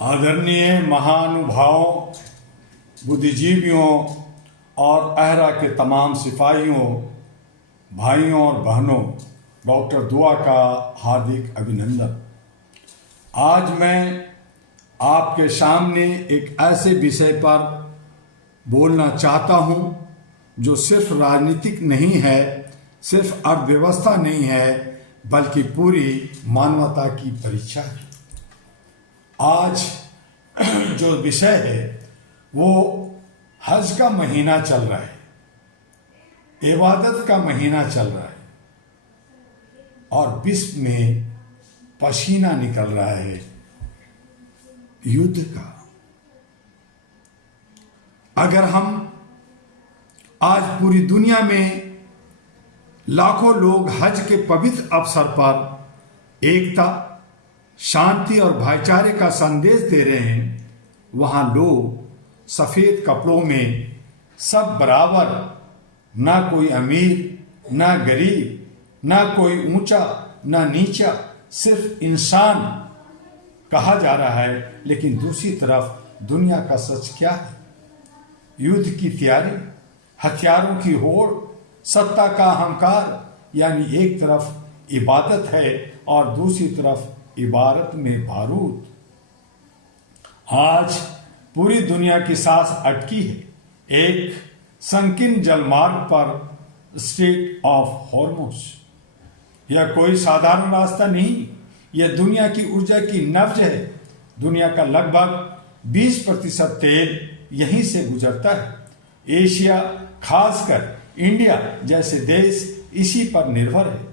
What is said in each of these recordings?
आदरणीय महानुभावों, बुद्धिजीवियों और अहरा के तमाम सिपाहियों, भाइयों और बहनों, डॉक्टर दुआ का हार्दिक अभिनंदन। आज मैं आपके सामने एक ऐसे विषय पर बोलना चाहता हूं जो सिर्फ राजनीतिक नहीं है, सिर्फ अर्थव्यवस्था नहीं है, बल्कि पूरी मानवता की परीक्षा है। आज जो विषय है वो हज का महीना चल रहा है, इबादत का महीना चल रहा है और विश्व में पसीना निकल रहा है युद्ध का। अगर हम आज पूरी दुनिया में लाखों लोग हज के पवित्र अवसर पर एकता, शांति और भाईचारे का संदेश दे रहे हैं, वहां लोग सफेद कपड़ों में सब बराबर, ना कोई अमीर ना गरीब, ना कोई ऊंचा ना नीचा, सिर्फ इंसान कहा जा रहा है। लेकिन दूसरी तरफ दुनिया का सच क्या है? युद्ध की तैयारी, हथियारों की होड़, सत्ता का अहंकार। यानी एक तरफ इबादत है और दूसरी तरफ इबारत में बारूद। आज पूरी दुनिया की सांस अटकी है एक संकीर्ण जलमार्ग पर, स्ट्रेट ऑफ हॉर्मुज। यह कोई साधारण रास्ता नहीं, यह दुनिया की ऊर्जा की नब्ज है। दुनिया का लगभग 20% तेल यहीं से गुजरता है। एशिया, खासकर इंडिया जैसे देश इसी पर निर्भर है।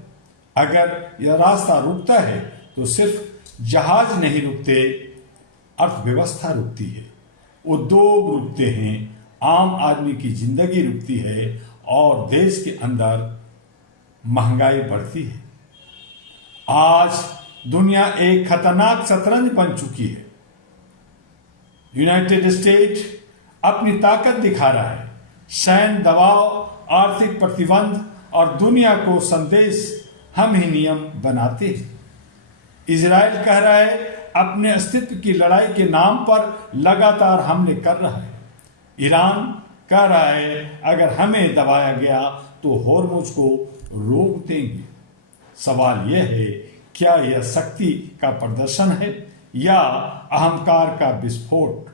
अगर यह रास्ता रुकता है तो सिर्फ जहाज नहीं रुकते, अर्थव्यवस्था रुकती है, उद्योग रुकते हैं, आम आदमी की जिंदगी रुकती है और देश के अंदर महंगाई बढ़ती है। आज दुनिया एक खतरनाक शतरंज बन चुकी है। यूनाइटेड स्टेट्स अपनी ताकत दिखा रहा है। सैन्य दबाव, आर्थिक प्रतिबंध और दुनिया को संदेश हम ही नियम बनाते हैं। इजराइल कह रहा है अपने अस्तित्व की लड़ाई के नाम पर लगातार हमले कर रहा है। ईरान कह रहा है अगर हमें दबाया गया तो होर्मुज को रोक देंगे। सवाल यह है, क्या यह शक्ति का प्रदर्शन है या अहंकार का विस्फोट?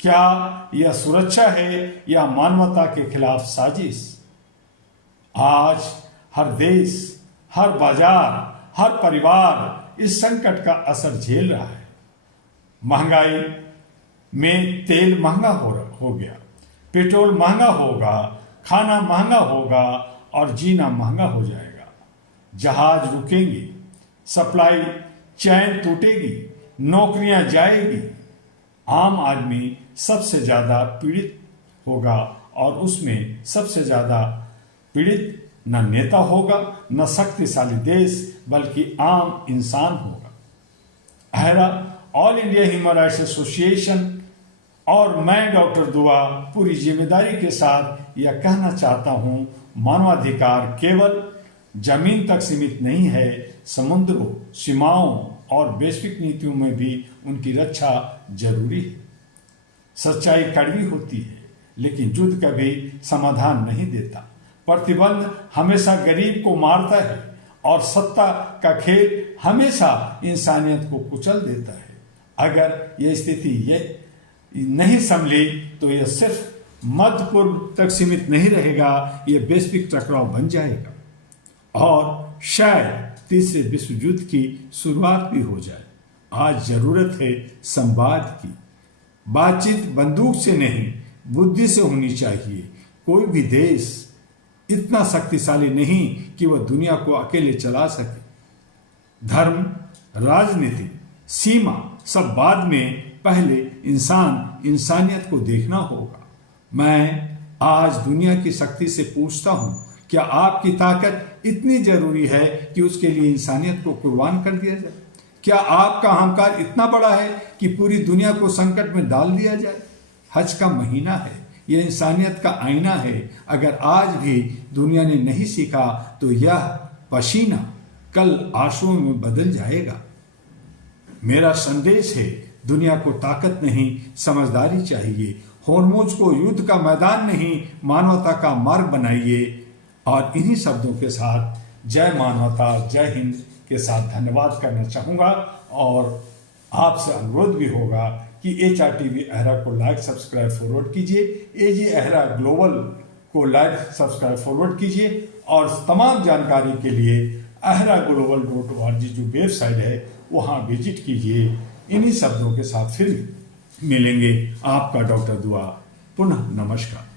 क्या यह सुरक्षा है या मानवता के खिलाफ साजिश? आज हर देश, हर बाजार, हर परिवार इस संकट का असर झेल रहा है। महंगाई में तेल महंगा हो गया, पेट्रोल महंगा होगा, खाना महंगा होगा और जीना महंगा हो जाएगा। जहाज रुकेंगे, सप्लाई चेन टूटेगी, नौकरियां जाएगी। आम आदमी सबसे ज्यादा पीड़ित होगा और उसमें सबसे ज्यादा पीड़ित न नेता होगा, न शक्तिशाली देश, बल्कि आम इंसान होगा। अहरा, all India human rights association और मैं डॉक्टर दुआ पूरी जिम्मेदारी के साथ यह कहना चाहता हूं, मानवाधिकार केवल जमीन तक सीमित नहीं है। समुद्रों, सीमाओं और वैश्विक नीतियों में भी उनकी रक्षा जरूरी है। सच्चाई कड़वी होती है, लेकिन युद्ध कभी समाधान नहीं देता। प्रतिबंध हमेशा गरीब को मारता है और सत्ता का खेल हमेशा इंसानियत को कुचल देता है। अगर यह स्थिति नहीं संभली तो यह सिर्फ मध्य पूर्व तक सीमित नहीं रहेगा, यह वैश्विक टकराव बन जाएगा और शायद तीसरे विश्व युद्ध की शुरुआत भी हो जाए। आज जरूरत है संवाद की। बातचीत बंदूक से नहीं, बुद्धि से होनी चाहिए। कोई भी देश इतना शक्तिशाली नहीं कि वह दुनिया को अकेले चला सके। धर्म, राजनीति, सीमा सब बाद में, पहले इंसानियत को देखना होगा। मैं आज दुनिया की शक्ति से पूछता हूं, क्या आपकी ताकत इतनी जरूरी है कि उसके लिए इंसानियत को कुर्बान कर दिया जाए? क्या आपका अहंकार इतना बड़ा है कि पूरी दुनिया को संकट में डाल दिया जाए? हज का महीना है, यह इंसानियत का आईना है। अगर आज भी दुनिया ने नहीं सीखा तो यह पसीना कल आंसुओं में बदल जाएगा। मेरा संदेश है, दुनिया को ताकत नहीं समझदारी चाहिए। हॉर्मोज को युद्ध का मैदान नहीं मानवता का मार्ग बनाइए। और इन्हीं शब्दों के साथ जय मानवता जय हिंद के साथ धन्यवाद करना चाहूँगा। और आपसे अनुरोध भी होगा कि HRTV अहरा को लाइक सब्सक्राइब फॉरवर्ड कीजिए, AG अहरा ग्लोबल को लाइक सब्सक्राइब फॉरवर्ड कीजिए। और तमाम जानकारी के लिए ahraglobal.org जो वेबसाइट है वहाँ विजिट कीजिए। इन्हीं शब्दों के साथ फिर मिलेंगे। आपका डॉक्टर दुआ। पुनः नमस्कार।